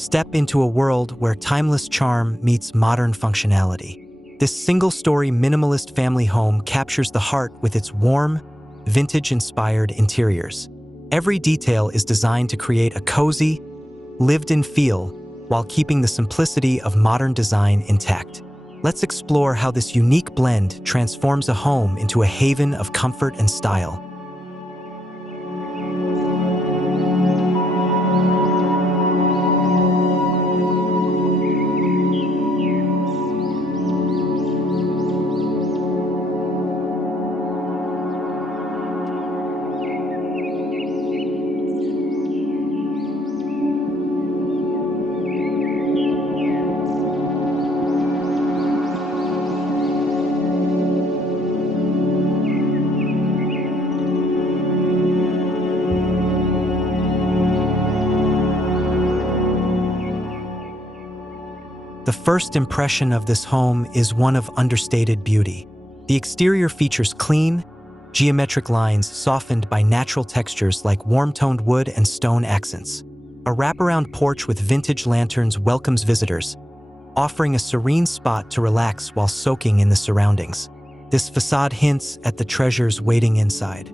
Step into a world where timeless charm meets modern functionality. This single-story minimalist family home captures the heart with its warm, vintage-inspired interiors. Every detail is designed to create a cozy, lived-in feel while keeping the simplicity of modern design intact. Let's explore how this unique blend transforms a home into a haven of comfort and style. The first impression of this home is one of understated beauty. The exterior features clean, geometric lines softened by natural textures like warm-toned wood and stone accents. A wraparound porch with vintage lanterns welcomes visitors, offering a serene spot to relax while soaking in the surroundings. This facade hints at the treasures waiting inside.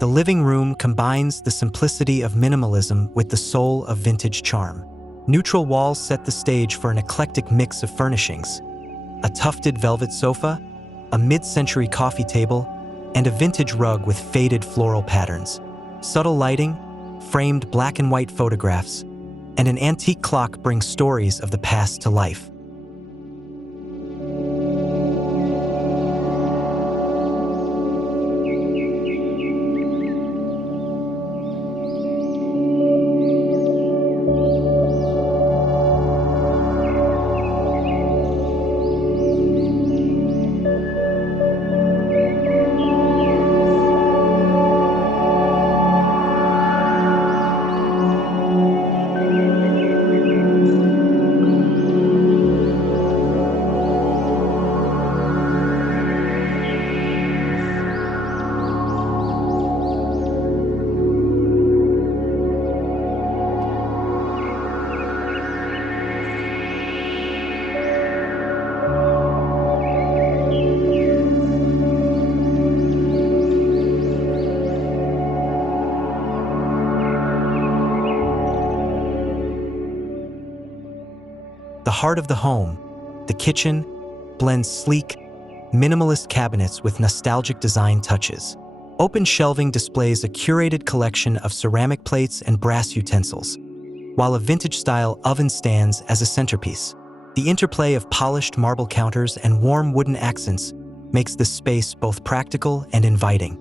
The living room combines the simplicity of minimalism with the soul of vintage charm. Neutral walls set the stage for an eclectic mix of furnishings: a tufted velvet sofa, a mid-century coffee table, and a vintage rug with faded floral patterns. Subtle lighting, framed black and white photographs, and an antique clock bring stories of the past to life. The heart of the home, the kitchen, blends sleek, minimalist cabinets with nostalgic design touches. Open shelving displays a curated collection of ceramic plates and brass utensils, while a vintage-style oven stands as a centerpiece. The interplay of polished marble counters and warm wooden accents makes this space both practical and inviting.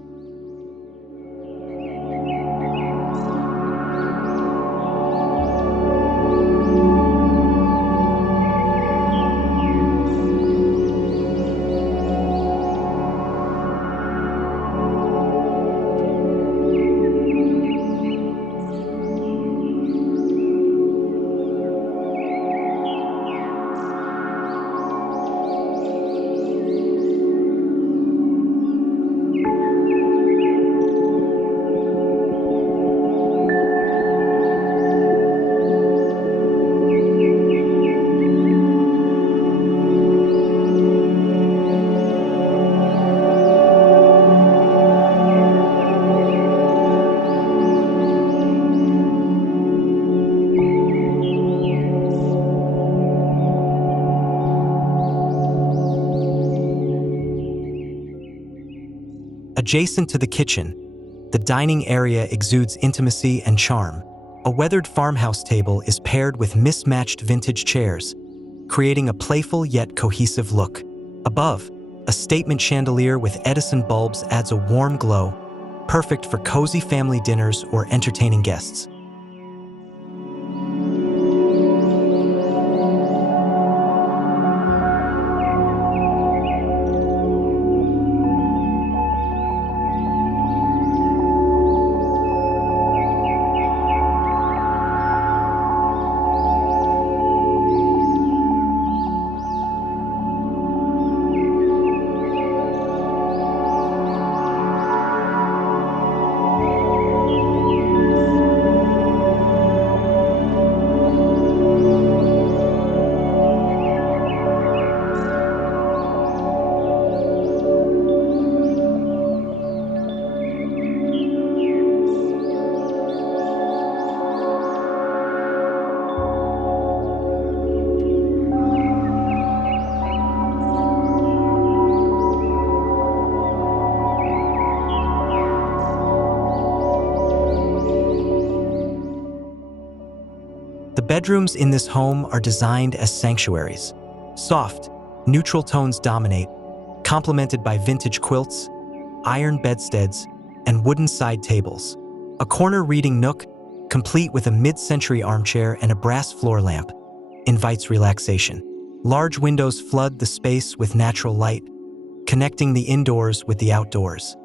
Adjacent to the kitchen, the dining area exudes intimacy and charm. A weathered farmhouse table is paired with mismatched vintage chairs, creating a playful yet cohesive look. Above, a statement chandelier with Edison bulbs adds a warm glow, perfect for cozy family dinners or entertaining guests. The bedrooms in this home are designed as sanctuaries. Soft, neutral tones dominate, complemented by vintage quilts, iron bedsteads, and wooden side tables. A corner reading nook, complete with a mid-century armchair and a brass floor lamp, invites relaxation. Large windows flood the space with natural light, connecting the indoors with the outdoors.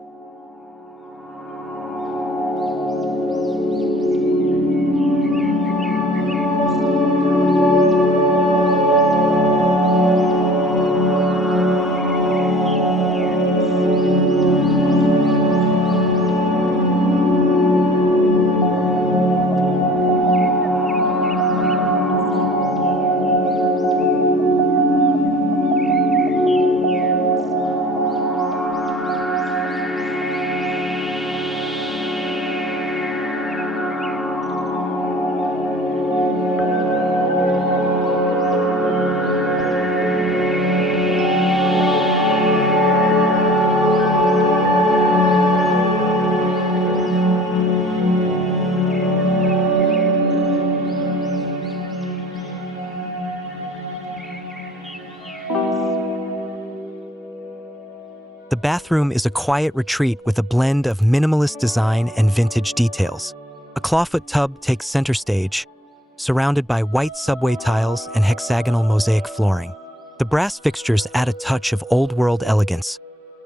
The bathroom is a quiet retreat with a blend of minimalist design and vintage details. A clawfoot tub takes center stage, surrounded by white subway tiles and hexagonal mosaic flooring. The brass fixtures add a touch of old-world elegance,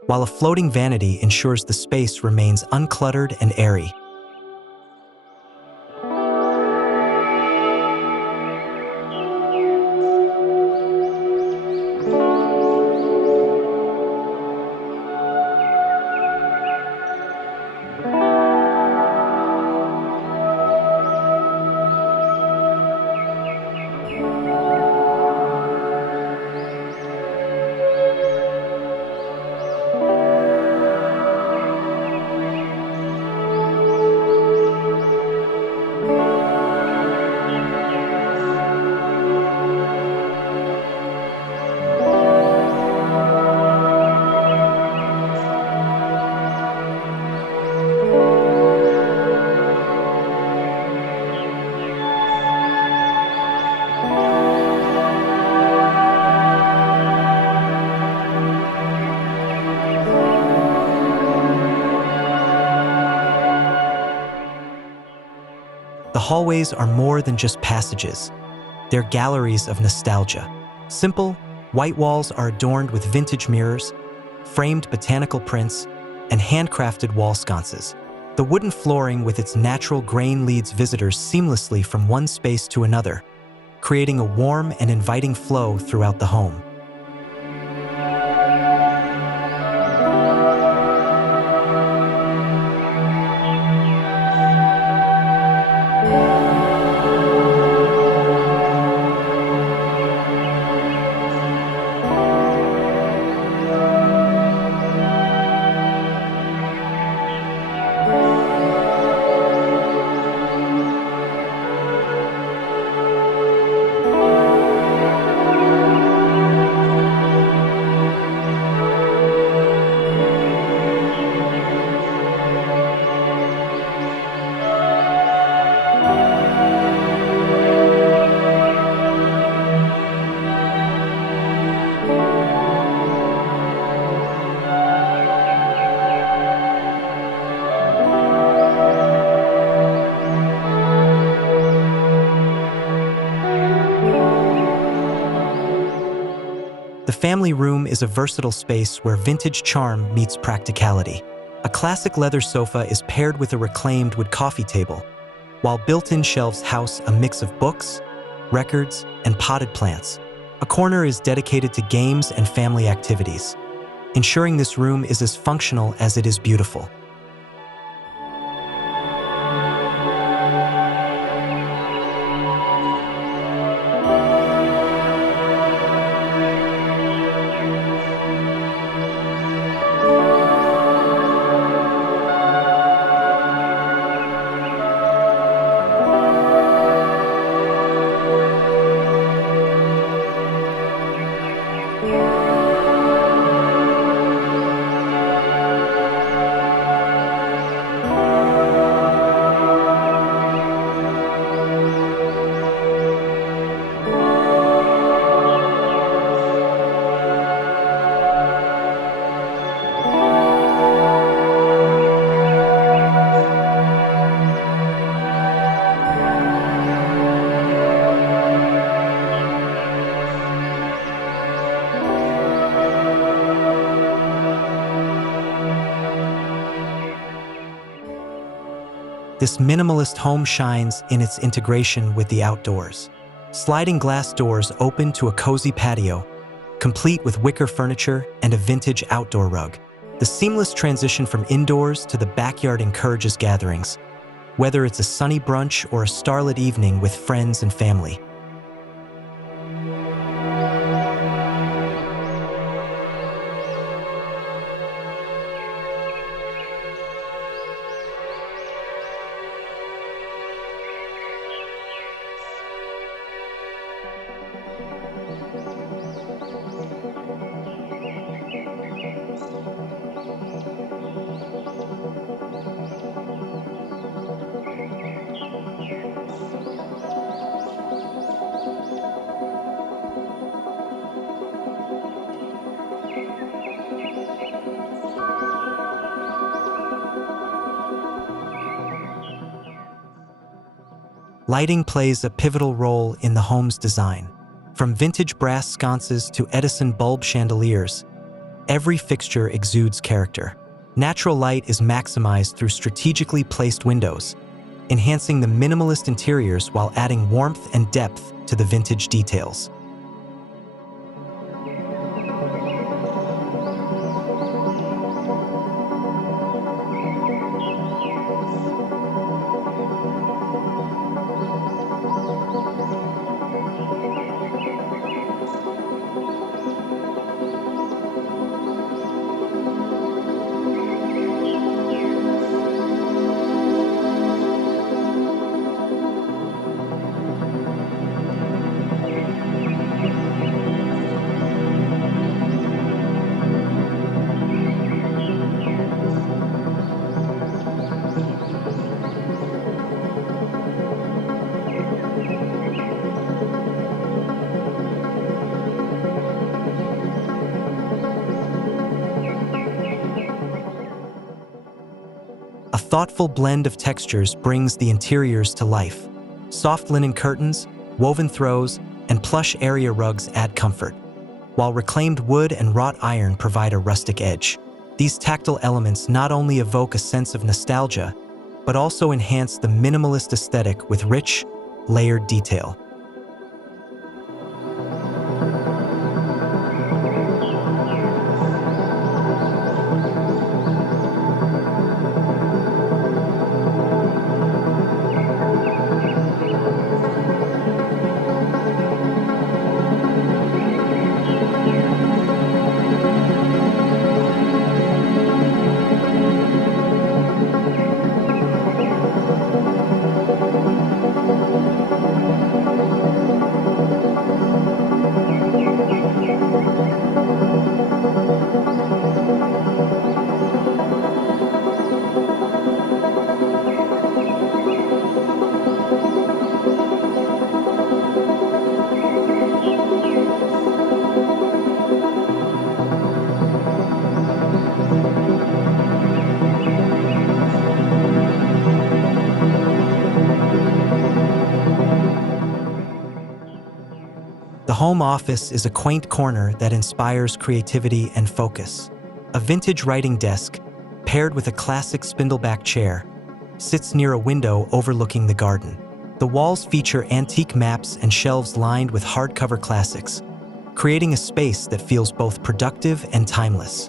while a floating vanity ensures the space remains uncluttered and airy. The hallways are more than just passages. They're galleries of nostalgia. Simple, white walls are adorned with vintage mirrors, framed botanical prints, and handcrafted wall sconces. The wooden flooring with its natural grain leads visitors seamlessly from one space to another, creating a warm and inviting flow throughout the home. The family room is a versatile space where vintage charm meets practicality. A classic leather sofa is paired with a reclaimed wood coffee table, while built-in shelves house a mix of books, records, and potted plants. A corner is dedicated to games and family activities, ensuring this room is as functional as it is beautiful. This minimalist home shines in its integration with the outdoors. Sliding glass doors open to a cozy patio, complete with wicker furniture and a vintage outdoor rug. The seamless transition from indoors to the backyard encourages gatherings, whether it's a sunny brunch or a starlit evening with friends and family. Lighting plays a pivotal role in the home's design. From vintage brass sconces to Edison bulb chandeliers, every fixture exudes character. Natural light is maximized through strategically placed windows, enhancing the minimalist interiors while adding warmth and depth to the vintage details. A thoughtful blend of textures brings the interiors to life. Soft linen curtains, woven throws, and plush area rugs add comfort, while reclaimed wood and wrought iron provide a rustic edge. These tactile elements not only evoke a sense of nostalgia, but also enhance the minimalist aesthetic with rich, layered detail. home office is a quaint corner that inspires creativity and focus. A vintage writing desk, paired with a classic spindleback chair, sits near a window overlooking the garden. The walls feature antique maps and shelves lined with hardcover classics, creating a space that feels both productive and timeless.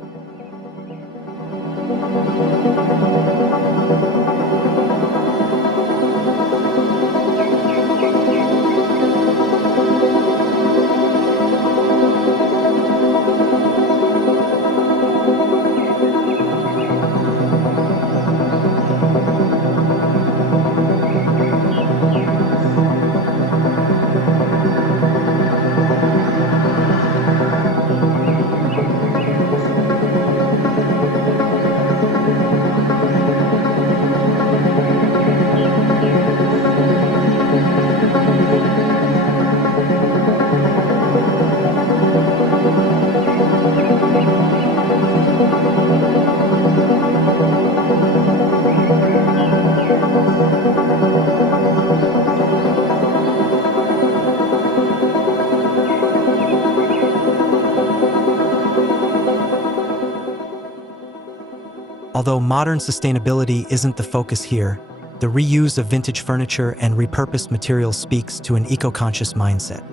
Although modern sustainability isn't the focus here, the reuse of vintage furniture and repurposed materials speaks to an eco-conscious mindset.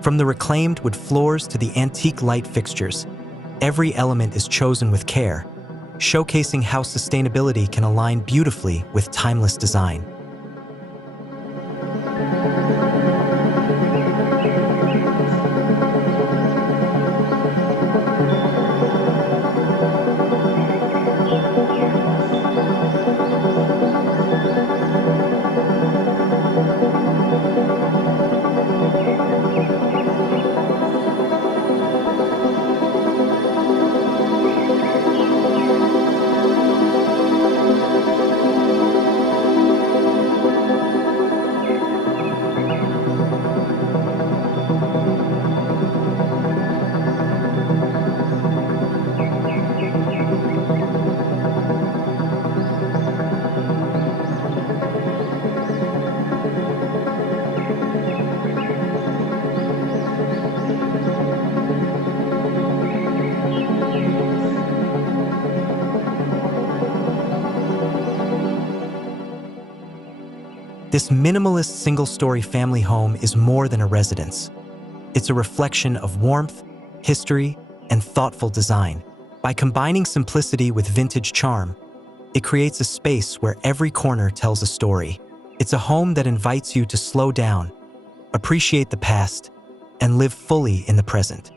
From the reclaimed wood floors to the antique light fixtures, every element is chosen with care, showcasing how sustainability can align beautifully with timeless design. This minimalist single-story family home is more than a residence. It's a reflection of warmth, history, and thoughtful design. By combining simplicity with vintage charm, it creates a space where every corner tells a story. It's a home that invites you to slow down, appreciate the past, and live fully in the present.